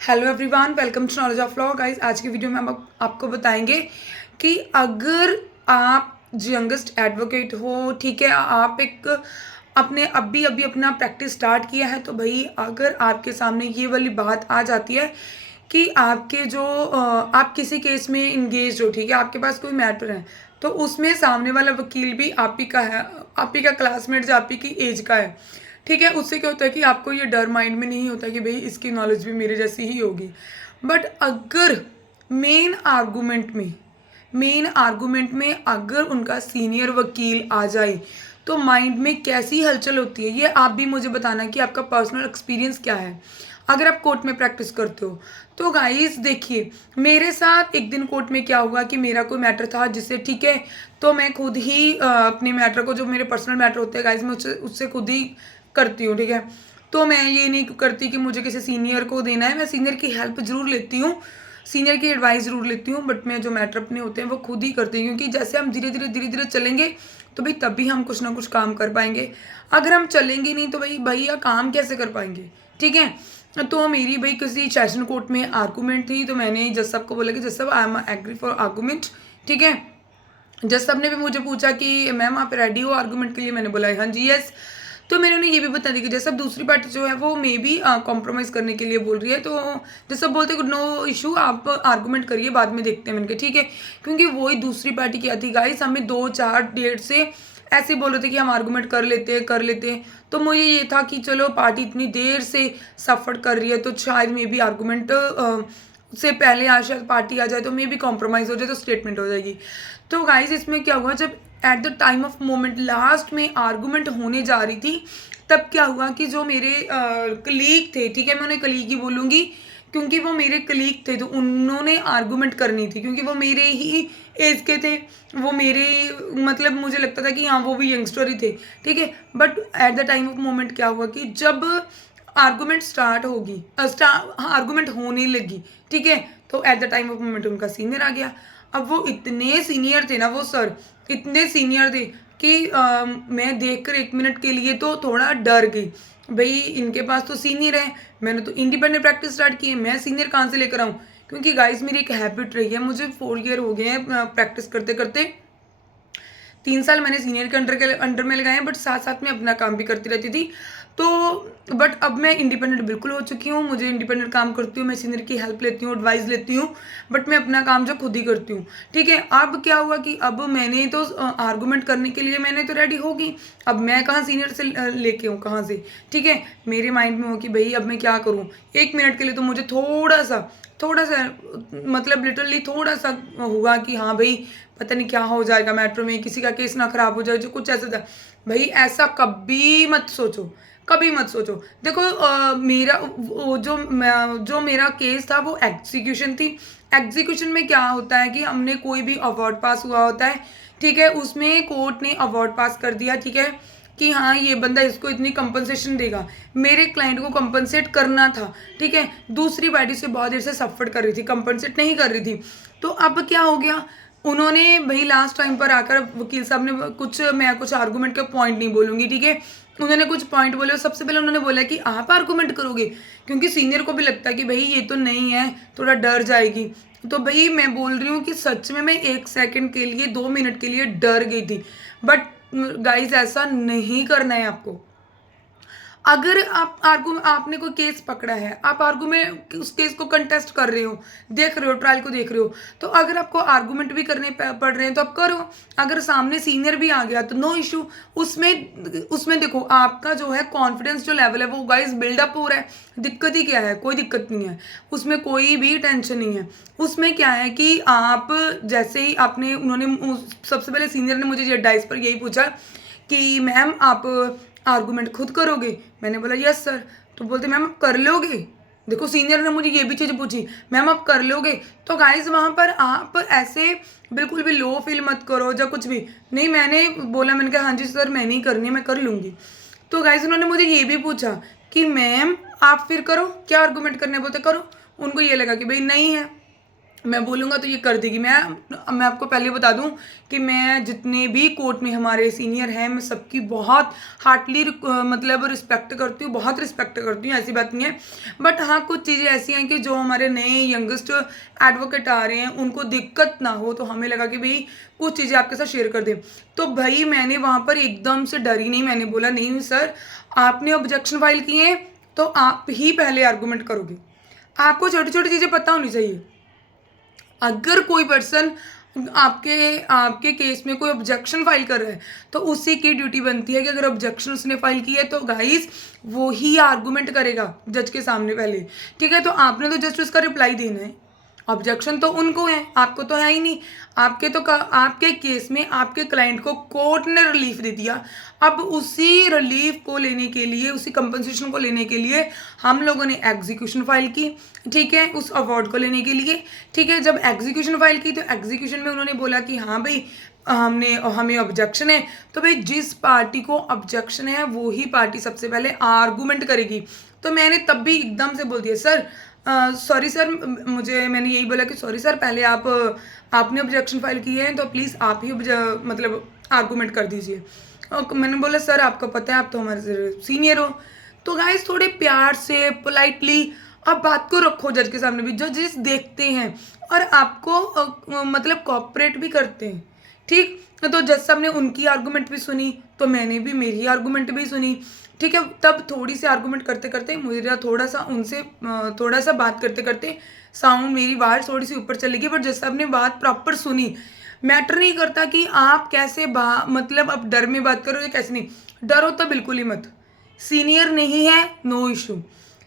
Hello everyone, welcome to knowledge of law. Guys, आज की video में हम आपको बताएंगे कि अगर आप यंगेस्ट एडवोकेट हो, ठीक है, आप एक अपने अभी अभी अपना प्रैक्टिस स्टार्ट किया है, तो भाई अगर आपके सामने ये वाली बात आ जाती है कि आपके जो आप किसी केस में इंगेज हो, ठीक है, आपके पास कोई मैटर है, तो उसमें सामने वाला वकील भी आप ही का है, आप ही का क्लासमेट जो आप ही की एज का है, ठीक है। उससे क्या होता है कि आपको ये डर माइंड में नहीं होता कि भाई इसकी नॉलेज भी मेरे जैसी ही होगी। बट अगर मेन आर्गूमेंट में मेन आर्गूमेंट में अगर उनका सीनियर वकील आ जाए तो माइंड में कैसी हलचल होती है, ये आप भी मुझे बताना कि आपका पर्सनल एक्सपीरियंस क्या है अगर आप कोर्ट में प्रैक्टिस करते हो। तो गाइस देखिए, मेरे साथ एक दिन कोर्ट में क्या हुआ कि मेरा कोई मैटर था जिससे, ठीक है, तो मैं खुद ही अपने मैटर को, जो मेरे पर्सनल मैटर होते हैं गाइस, मैं उससे उससे खुद ही करती हूँ, ठीक है। तो मैं ये नहीं करती कि मुझे किसी सीनियर को देना है, मैं सीनियर की हेल्प ज़रूर लेती हूँ, सीनियर की एडवाइस ज़रूर लेती हूँ, बट मैं जो मैटर अपने होते हैं वो खुद ही करती हूँ, क्योंकि जैसे हम धीरे धीरे चलेंगे तो भाई तभी हम कुछ ना कुछ काम कर पाएंगे। अगर हम चलेंगे नहीं तो भाई भैया काम कैसे कर पाएंगे, ठीक है। तो मेरी भाई किसी सेशन कोर्ट में आर्गूमेंट थी, तो मैंने जज साहब को बोला कि जज साहब, I am agree for argument, ठीक है। जज साहब ने भी मुझे पूछा कि मैम आप रेडी हो आर्गूमेंट के लिए, मैंने बोला हाँ जी, यस। तो मैंने उन्हें ये भी बता दी कि जैसे अब दूसरी पार्टी जो है वो मे बी कॉम्प्रोमाइज़ करने के लिए बोल रही है, तो जैसे सब बोलते नो इशू, आप आर्गूमेंट करिए, बाद में देखते हैं। मैंने कहा ठीक है, क्योंकि वही दूसरी पार्टी क्या थी गाइस, हमें 2-4 डेट से ऐसे बोल रहे थे कि हम आर्गूमेंट कर लेते हैं। तो मुझे ये था कि चलो पार्टी इतनी देर से सफ़र कर रही है तो शायद मे बी आर्गूमेंट से पहले आज शायद पार्टी आ जाए तो मे बी कॉम्प्रोमाइज़ हो जाए तो स्टेटमेंट हो जाएगी। तो गाइस इसमें क्या हुआ, जब at the time of moment last में आर्गूमेंट होने जा रही थी, तब क्या हुआ कि जो मेरे कलीग थे, ठीक है, मैं उन्हें कलीग ही बोलूँगी क्योंकि वो मेरे कलीग थे, तो उन्होंने आर्गूमेंट करनी थी क्योंकि वो मेरे ही एज के थे, वो मेरे, मतलब मुझे लगता था कि हाँ वो भी यंगस्टर ही थे, ठीक है। But at the time of moment क्या हुआ कि जब आर्गूमेंट स्टार्ट होगी, आर्गूमेंट होने लगी, ठीक है, तो at the time of moment उनका सीनियर आ गया। अब वो इतने सीनियर थे ना, वो सर इतने सीनियर थे कि मैं देखकर 1 मिनट के लिए तो थोड़ा डर गई, भाई इनके पास तो सीनियर है, मैंने तो इंडिपेंडेंट प्रैक्टिस स्टार्ट की है, मैं सीनियर कहाँ से लेकर आऊँ। क्योंकि गाइस मेरी एक हैबिट रही है, मुझे 4 ईयर हो गए हैं प्रैक्टिस करते करते, 3 साल मैंने सीनियर के अंडर में लगाए हैं, बट साथ साथ में अपना काम भी करती रहती थी। तो बट अब मैं इंडिपेंडेंट बिल्कुल हो चुकी हूँ, मुझे इंडिपेंडेंट काम करती हूँ, मैं सीनियर की हेल्प लेती हूँ, एडवाइस लेती हूँ, बट मैं अपना काम जो खुद ही करती हूँ, ठीक है। अब क्या हुआ कि अब मैंने तो आर्गूमेंट करने के लिए मैंने तो रेडी होगी, अब मैं कहाँ सीनियर से लेके हूँ, कहाँ से, ठीक है। मेरे माइंड में हो कि भाई अब मैं क्या करूँ, 1 मिनट के लिए तो मुझे थोड़ा सा मतलब लिटरली थोड़ा सा हुआ कि हाँ भाई पता नहीं क्या हो जाएगा मेट्रो में, किसी का केस ना खराब हो जाए, जो कुछ ऐसा था। भाई ऐसा कभी मत सोचो, कभी मत सोचो। देखो मेरा जो मेरा केस था वो एग्जीक्यूशन थी। एग्जीक्यूशन में क्या होता है कि हमने कोई भी अवार्ड पास हुआ होता है, ठीक है, उसमें कोर्ट ने अवार्ड पास कर दिया, ठीक है, कि हाँ ये बंदा इसको इतनी कंपनसेशन देगा। मेरे क्लाइंट को कंपनसेट करना था, ठीक है, दूसरी पार्टी से बहुत देर से सफर कर रही थी, कंपनसेट नहीं कर रही थी। तो अब क्या हो गया, उन्होंने भाई लास्ट टाइम पर आकर वकील साहब ने कुछ, मैं कुछ आर्गूमेंट के पॉइंट नहीं बोलूँगी, ठीक है, उन्होंने कुछ पॉइंट बोले। सबसे पहले उन्होंने बोला कि आप आर्गूमेंट करोगे, क्योंकि सीनियर को भी लगता है कि भाई ये तो नहीं है, थोड़ा डर जाएगी। तो भाई मैं बोल रही हूँ कि सच में मैं 1 सेकंड के लिए, 2 मिनट के लिए डर गई थी। बट गाइज ऐसा नहीं करना है आपको। अगर आपने कोई केस पकड़ा है, आप आर्गूमेंट उस केस को कंटेस्ट कर रहे हो, देख रहे हो, ट्रायल को देख रहे हो, तो अगर आपको आर्गूमेंट भी करने पड़ रहे हैं तो आप करो। अगर सामने सीनियर भी आ गया तो नो इशू। उसमें देखो आपका जो है कॉन्फिडेंस जो लेवल है वो गाइस बिल्डअप हो रहा है। दिक्कत ही क्या है, कोई दिक्कत नहीं है, उसमें कोई भी टेंशन नहीं है। उसमें क्या है कि आप जैसे ही आपने, सबसे पहले सीनियर ने मुझे डाइस पर यही पूछा कि मैम आप आर्गूमेंट खुद करोगे, मैंने बोला यस सर। तो बोलते मैम आप कर लोगे। देखो सीनियर ने मुझे ये भी चीज़ पूछी, मैम आप कर लोगे। तो गाइज वहाँ पर आप ऐसे बिल्कुल भी लो फील मत करो या कुछ भी नहीं। मैंने बोला, मैंने कहा हाँ जी सर मैं नहीं करनी, मैं कर लूँगी। तो गाइज उन्होंने मुझे ये भी पूछा कि मैम आप फिर करो, क्या आर्गूमेंट करने बोलते करो। उनको ये लगा कि भाई नहीं है, मैं बोलूँगा तो ये कर देगी। मैं आपको पहले बता दूँ कि मैं जितने भी कोर्ट में हमारे सीनियर हैं, मैं सबकी बहुत हार्टली मतलब रिस्पेक्ट करती हूँ, बहुत रिस्पेक्ट करती हूँ, ऐसी बात नहीं है। बट हाँ, कुछ चीज़ें ऐसी हैं कि जो हमारे नए यंगेस्ट एडवोकेट आ रहे हैं उनको दिक्कत ना हो, तो हमें लगा कि भाई कुछ चीज़ें आपके साथ शेयर कर दें। तो भाई मैंने वहाँ पर एकदम से डरी नहीं, मैंने बोला नहीं सर, आपने ऑब्जेक्शन फाइल किए हैं तो आप ही पहले आर्गूमेंट करोगे। आपको छोटी छोटी चीज़ें पता होनी चाहिए। अगर कोई पर्सन आपके आपके केस में कोई ऑब्जेक्शन फाइल कर रहा है तो उसी की ड्यूटी बनती है कि अगर ऑब्जेक्शन उसने फाइल की है तो गाइस वो ही आर्गूमेंट करेगा जज के सामने पहले। ठीक है, तो आपने तो जस्ट उसका रिप्लाई देना है। ऑब्जेक्शन तो उनको है, आपको तो है ही नहीं। आपके केस में आपके क्लाइंट को कोर्ट ने रिलीफ दे दिया। अब उसी रिलीफ को लेने के लिए, उसी कंपनसेशन को लेने के लिए हम लोगों ने एग्जीक्यूशन फाइल की। ठीक है, उस अवार्ड को लेने के लिए। ठीक है, जब एग्जीक्यूशन फाइल की तो एग्जीक्यूशन में उन्होंने बोला कि हाँ भाई हमें ऑब्जेक्शन है। तो भाई जिस पार्टी को ऑब्जेक्शन है वो ही पार्टी सबसे पहले आर्गूमेंट करेगी। तो मैंने तब भी एकदम से बोल दिया सर सॉरी सर, मैंने यही बोला कि सॉरी सर, पहले आपने ऑब्जेक्शन फाइल की है तो प्लीज़ आप ही मतलब आर्गूमेंट कर दीजिए। और मैंने बोला सर आपको पता है आप तो हमारे सीनियर हो। तो गाइस थोड़े प्यार से पोलाइटली आप बात को रखो जज के सामने भी। जजेस देखते हैं और आपको मतलब कॉपरेट भी करते हैं। ठीक, तो जज साहब ने उनकी आर्गूमेंट भी सुनी तो मैंने भी मेरी आर्गूमेंट भी सुनी। ठीक है, तब थोड़ी सी आर्गूमेंट करते करते मेरा थोड़ा सा उनसे थोड़ा सा बात करते करते साउंड मेरी आवाज़ थोड़ी सी ऊपर चली गई, बट जज साहब ने बात प्रॉपर सुनी। मैटर नहीं करता कि आप कैसे मतलब अब डर में बात करो या कैसे नहीं, डरो तो बिल्कुल ही मत। सीनियर नहीं है, नो इशू,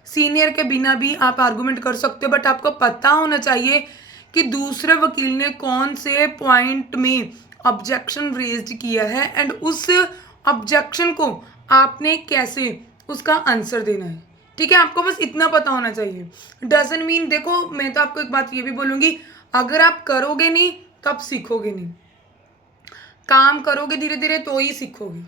सीनियर के बिना भी आप आर्गूमेंट कर सकते हो, बट आपको पता होना चाहिए कि दूसरे वकील ने कौन से पॉइंट में ऑब्जेक्शन रेज्ड किया है एंड उस ऑब्जेक्शन को आपने कैसे उसका आंसर देना है। ठीक है, आपको बस इतना पता होना चाहिए। डजंट मीन, देखो मैं तो आपको एक बात ये भी बोलूँगी, अगर आप करोगे नहीं तो आप सीखोगे नहीं। काम करोगे धीरे धीरे तो ही सीखोगे।